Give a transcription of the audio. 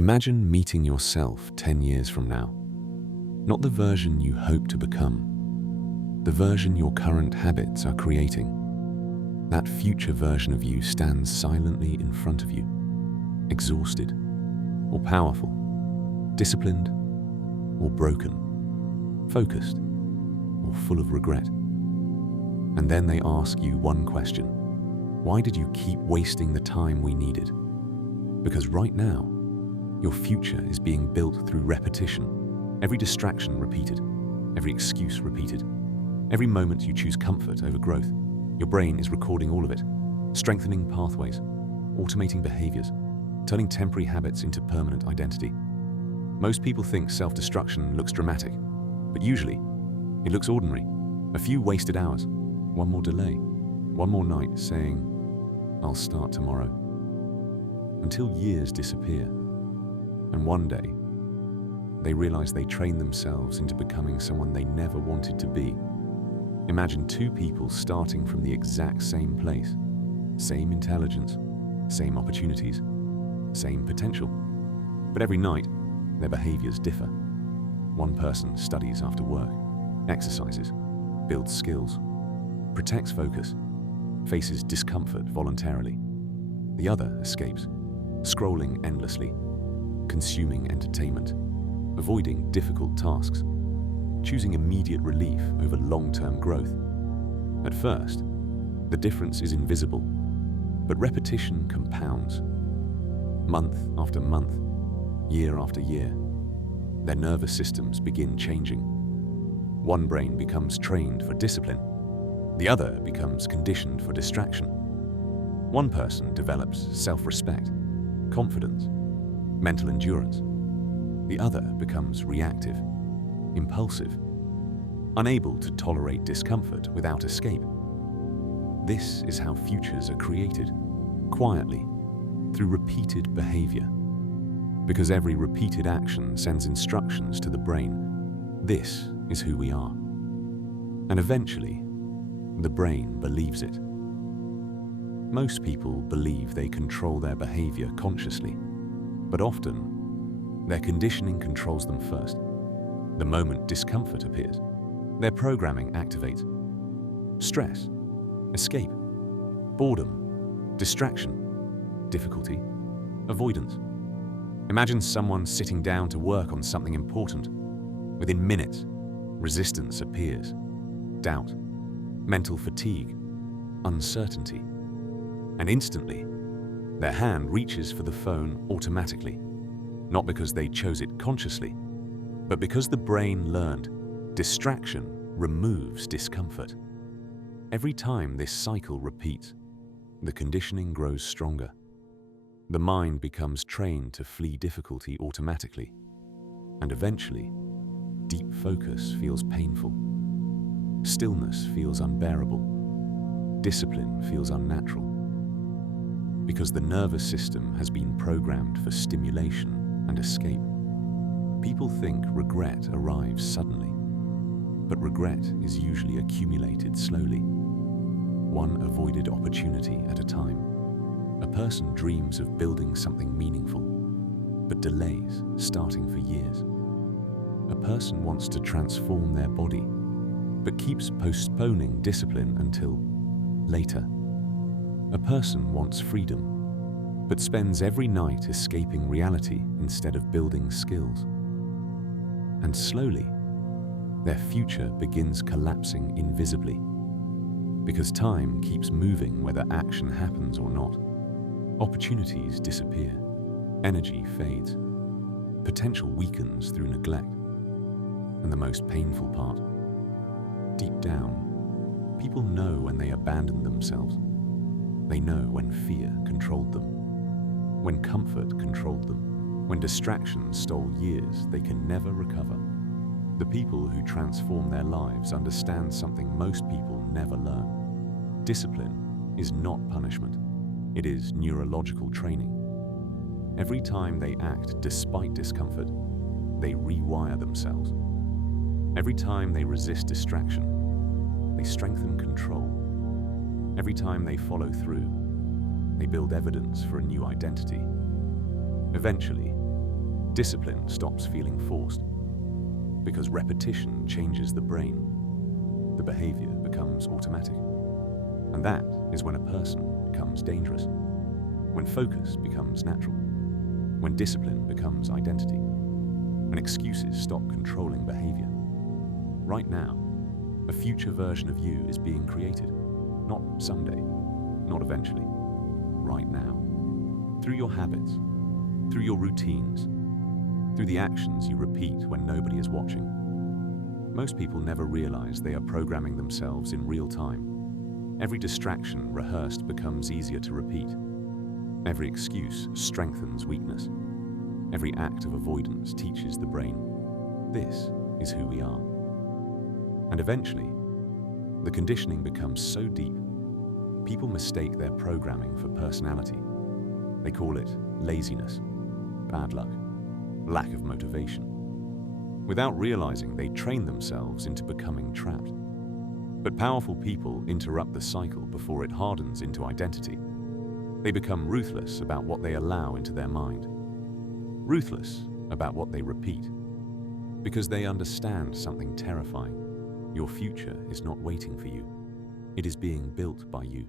Imagine meeting yourself 10 years from now. Not the version you hope to become, the version your current habits are creating. That future version of you stands silently in front of you, exhausted or powerful, disciplined or broken, focused or full of regret. And then they ask you one question: why did you keep wasting the time we needed? Because right now, your future is being built through repetition. Every distraction repeated, every excuse repeated, every moment you choose comfort over growth. Your brain is recording all of it, strengthening pathways, automating behaviors, turning temporary habits into permanent identity. Most people think self-destruction looks dramatic, but usually it looks ordinary. A few wasted hours, one more delay, one more night saying, "I'll start tomorrow," until years disappear. And one day, they realize they trained themselves into becoming someone they never wanted to be. Imagine two people starting from the exact same place, same intelligence, same opportunities, same potential. But every night, their behaviors differ. One person studies after work, exercises, builds skills, protects focus, faces discomfort voluntarily. The other escapes, scrolling endlessly, consuming entertainment, avoiding difficult tasks, choosing immediate relief over long-term growth. At first, the difference is invisible, but repetition compounds. Month after month, year after year, their nervous systems begin changing. One brain becomes trained for discipline, the other becomes conditioned for distraction. One person develops self-respect, confidence, mental endurance. The other becomes reactive, impulsive, unable to tolerate discomfort without escape. This is how futures are created, quietly, through repeated behavior. Because every repeated action sends instructions to the brain. This is who we are. And eventually, the brain believes it. Most people believe they control their behavior consciously, but often, their conditioning controls them first. The moment discomfort appears, their programming activates. Stress, escape, boredom, distraction, difficulty, avoidance. Imagine someone sitting down to work on something important. Within minutes, resistance appears, doubt, mental fatigue, uncertainty. And instantly, their hand reaches for the phone automatically, not because they chose it consciously, but because the brain learned distraction removes discomfort. Every time this cycle repeats, the conditioning grows stronger. The mind becomes trained to flee difficulty automatically, and eventually, deep focus feels painful. Stillness feels unbearable. Discipline feels unnatural. Because the nervous system has been programmed for stimulation and escape. People think regret arrives suddenly, but regret is usually accumulated slowly, one avoided opportunity at a time. A person dreams of building something meaningful, but delays starting for years. A person wants to transform their body, but keeps postponing discipline until later. A person wants freedom, but spends every night escaping reality instead of building skills. And slowly, their future begins collapsing invisibly, because time keeps moving whether action happens or not. Opportunities disappear, energy fades, potential weakens through neglect. And the most painful part, deep down, people know when they abandoned themselves. They know when fear controlled them, when comfort controlled them, when distractions stole years they can never recover. The people who transform their lives understand something most people never learn. Discipline is not punishment. It is neurological training. Every time they act despite discomfort, they rewire themselves. Every time they resist distraction, they strengthen control. Every time they follow through, they build evidence for a new identity. Eventually, Discipline stops feeling forced. Because repetition changes the brain, the behavior becomes automatic. And that is when a person becomes dangerous. When focus becomes natural. When discipline becomes identity. When excuses stop controlling behavior. Right now, a future version of you is being created. Not someday, not eventually. Right now. Through your habits, through your routines, through the actions you repeat when nobody is watching. Most people never realize they are programming themselves in real time. Every distraction rehearsed becomes easier to repeat. Every excuse strengthens weakness. Every act of avoidance teaches the brain, this is who we are. And eventually, the conditioning becomes so deep, people mistake their programming for personality. They call it laziness, bad luck, lack of motivation. Without realizing, they train themselves into becoming trapped. But powerful people interrupt the cycle before it hardens into identity. They become ruthless about what they allow into their mind. Ruthless about what they repeat. Because they understand something terrifying. Your future is not waiting for you. It is being built by you.